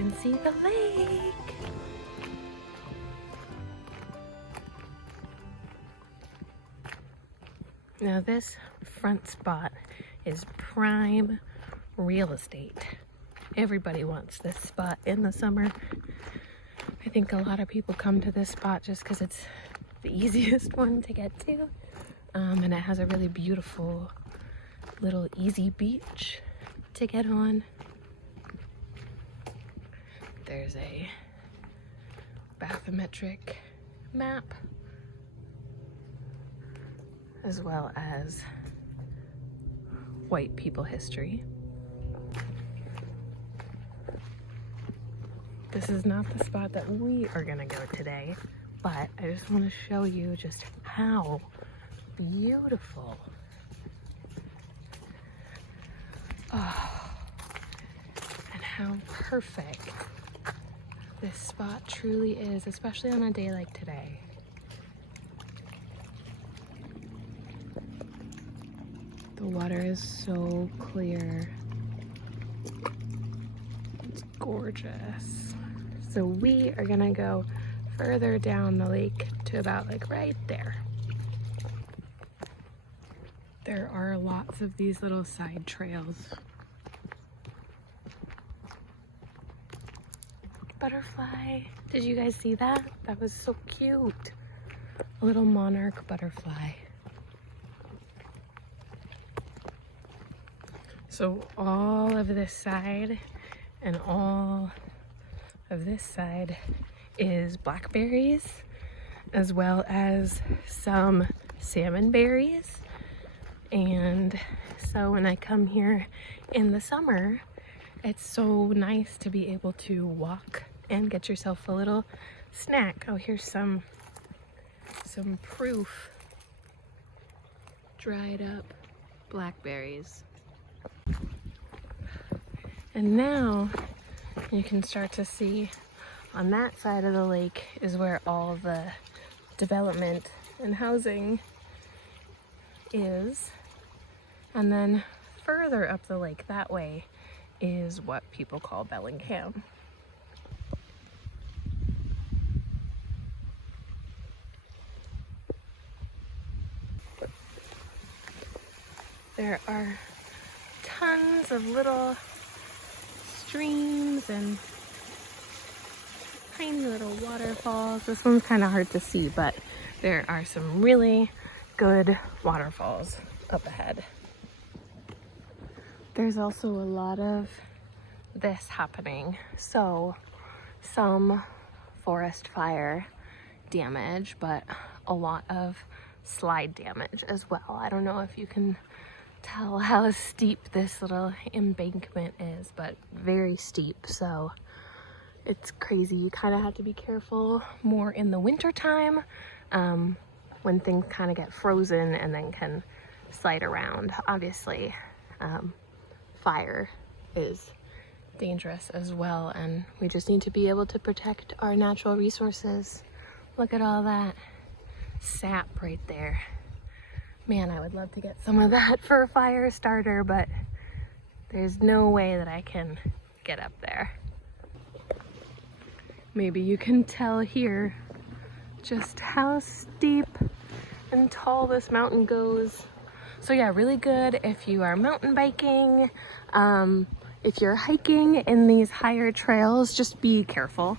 can see the lake. Now this front spot is prime real estate. Everybody wants this spot in the summer. I think a lot of people come to this spot just because it's the easiest one to get to. And it has a really beautiful little easy beach to get on. There's a bathymetric map, as well as white people history. This is not the spot that we are gonna go today, but I just want to show you just how beautiful. Oh, and how perfect this spot truly is, especially on a day like today. The water is so clear. It's gorgeous. So we are gonna go further down the lake to about like right there. There are lots of these little side trails. Butterfly. Did you guys see that? That was so cute. A little monarch butterfly. So all of this side and all of this side is blackberries, as well as some salmon berries. And so when I come here in the summer, it's so nice to be able to walk and get yourself a little snack. Oh, here's some proof dried up blackberries. And now you can start to see on that side of the lake is where all the development and housing is. And then further up the lake that way is what people call Bellingham. There are tons of little streams and tiny little waterfalls. This one's kind of hard to see, but there are some really good waterfalls up ahead. There's also a lot of this happening. So some forest fire damage, but a lot of slide damage as well. I don't know if you can tell how steep this little embankment is, but very steep. So it's crazy. You kind of have to be careful more in the winter time, when things kind of get frozen and then can slide around. Obviously, fire is dangerous as well, and we just need to be able to protect our natural resources. Look at all that sap right there. Man, I would love to get some of that for a fire starter, but there's no way that I can get up there. Maybe you can tell here just how steep and tall this mountain goes. So yeah, really good if you are mountain biking. If you're hiking in these higher trails, just be careful.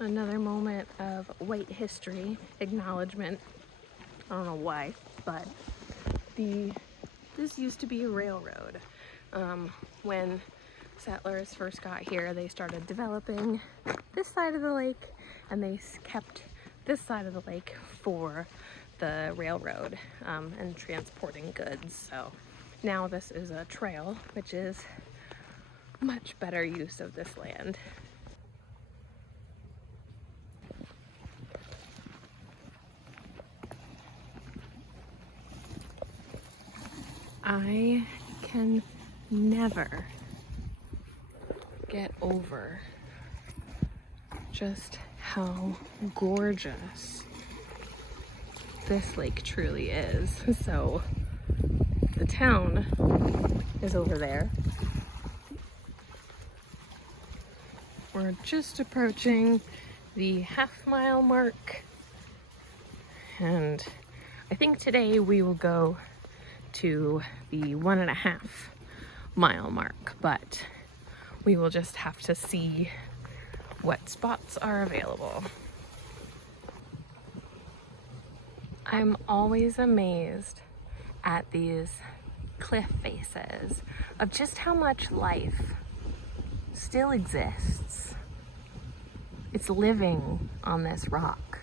Another moment of white history acknowledgement. I don't know why, but this used to be a railroad. When settlers first got here, they started developing this side of the lake, and they kept this side of the lake for the railroad and transporting goods. So now this is a trail, which is much better use of this land. I can never get over just how gorgeous this lake truly is. So the town is over there. We're just approaching the half-mile mark, and I think today we will go to the 1.5-mile mark, but we will just have to see what spots are available. I'm always amazed at these cliff faces of just how much life still exists. It's living on this rock.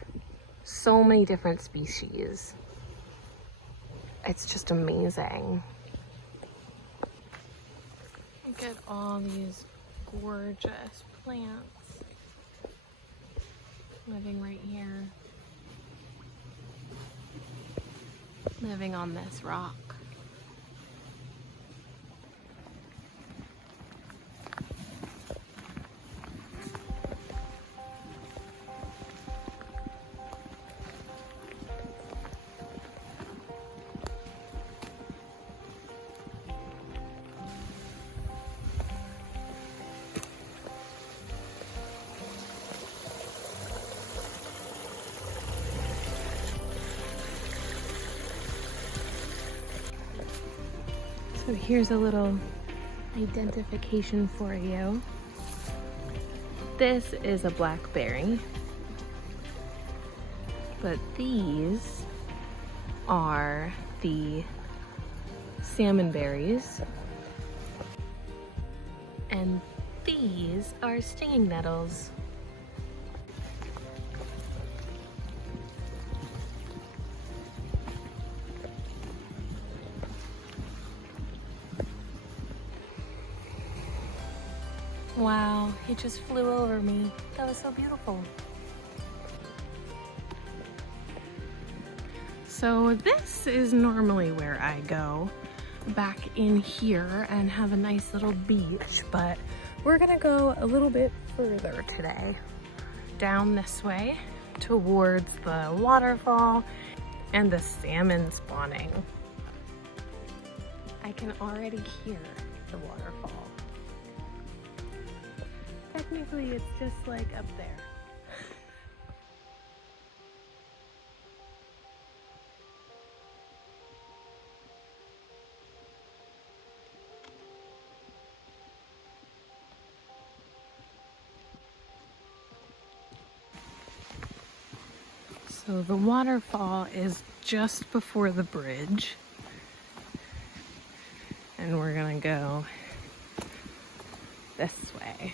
So many different species. It's just amazing. Look at all these gorgeous plants living right here, living on this rock. So here's a little identification for you. This is a blackberry, but these are the salmon berries, and these are stinging nettles. Wow, he just flew over me. That was so beautiful. So this is normally where I go, back in here and have a nice little beach, but we're gonna go a little bit further today, down this way towards the waterfall and the salmon spawning. I can already hear the waterfall. Technically, it's just like up there. So the waterfall is just before the bridge, and we're gonna go this way.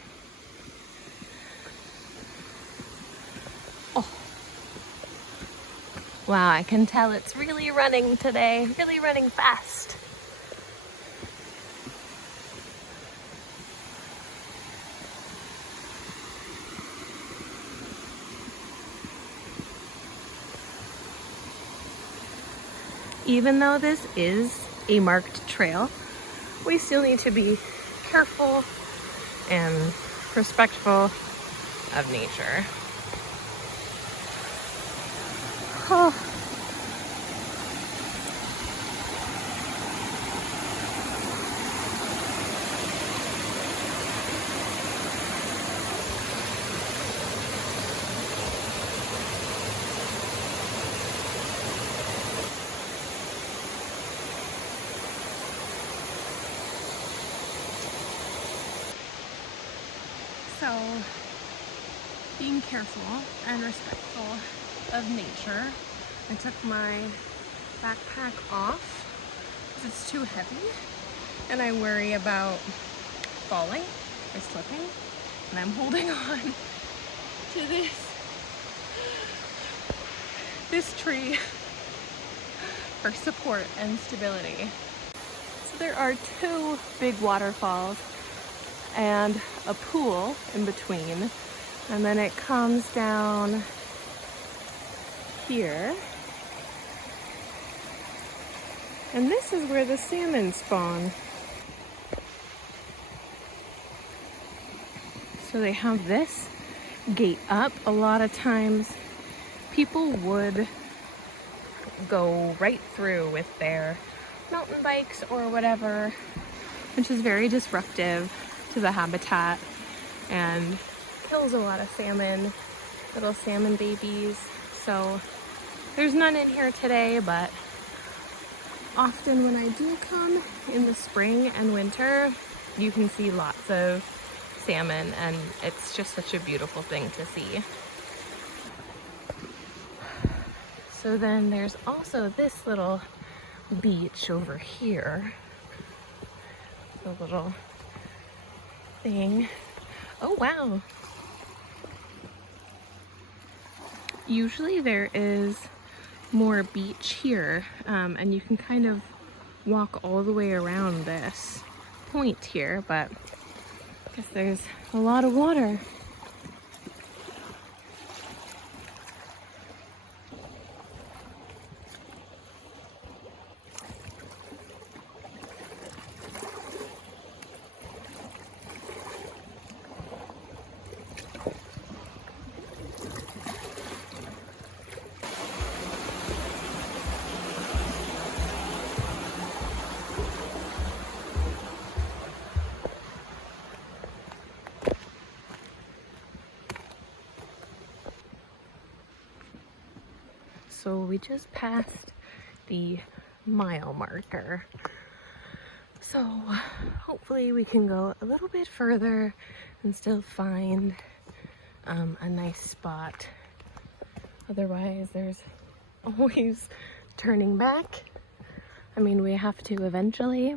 Oh. Wow, I can tell it's really running today, really running fast. Even though this is a marked trail, we still need to be careful and respectful of nature. Oh. So, being careful and respectful of nature, I took my backpack off because it's too heavy and I worry about falling or slipping, and I'm holding on to this tree for support and stability. So there are two big waterfalls and a pool in between, and then it comes down here, and this is where the salmon spawn. So they have this gate up. A lot of times people would go right through with their mountain bikes or whatever, which is very disruptive to the habitat and kills a lot of salmon, little salmon babies. So there's none in here today, but often when I do come in the spring and winter, you can see lots of salmon, and it's just such a beautiful thing to see. So then there's also this little beach over here. The little thing. Oh wow. Usually there is more beach here, and you can kind of walk all the way around this point here, but I guess there's a lot of water. So we just passed the mile marker. So hopefully we can go a little bit further and still find a nice spot. Otherwise there's always turning back. I mean, we have to eventually.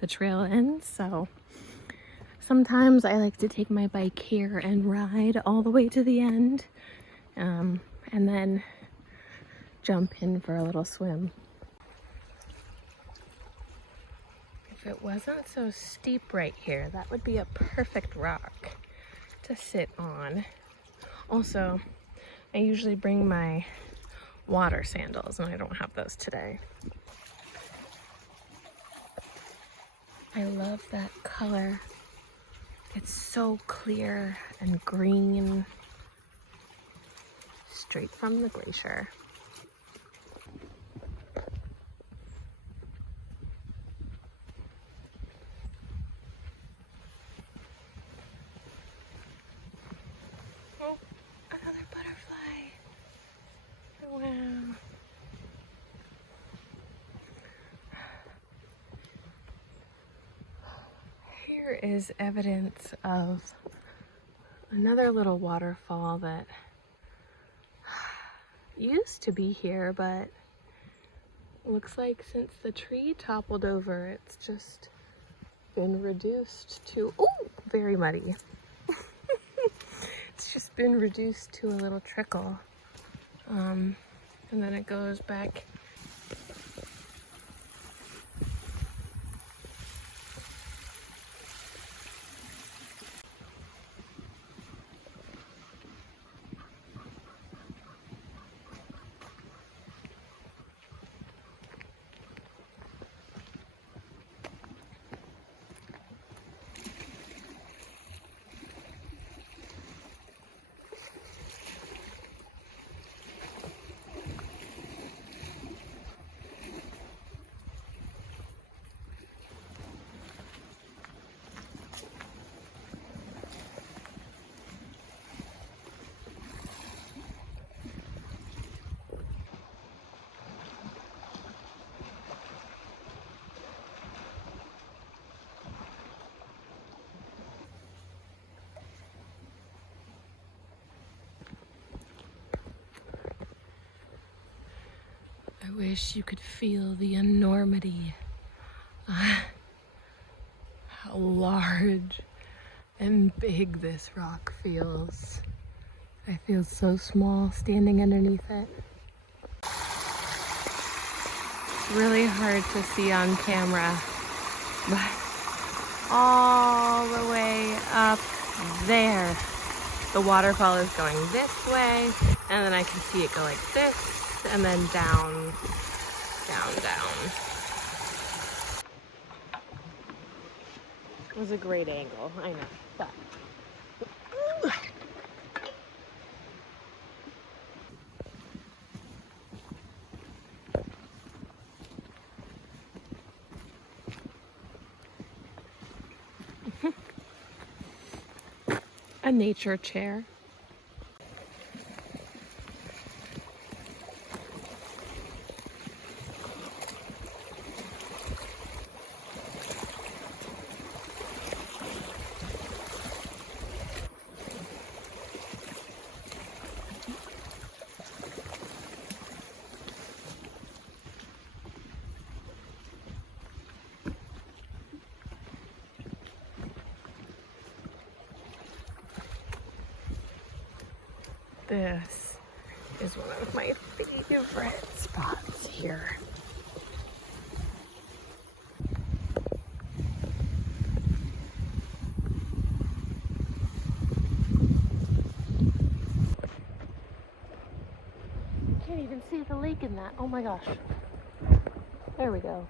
The trail ends, so sometimes I like to take my bike here and ride all the way to the end, and then jump in for a little swim. If it wasn't so steep right here, that would be a perfect rock to sit on. Also, I usually bring my water sandals, and I don't have those today. I love that color. It's so clear and green, straight from the glacier. Oh, another butterfly. Wow. Here is evidence of another little waterfall that used to be here, but looks like since the tree toppled over, it's just been reduced to, oh, very muddy. It's just been reduced to a little trickle. And then it goes back. I wish you could feel the enormity, how large and big this rock feels. I feel so small standing underneath it. It's really hard to see on camera, but all the way up there, the waterfall is going this way, and then I can see it go like this, and then down, down, down. It was a great angle, I know, but a nature chair. This is one of my favorite spots here. Can't even see the lake in that. Oh my gosh. There we go.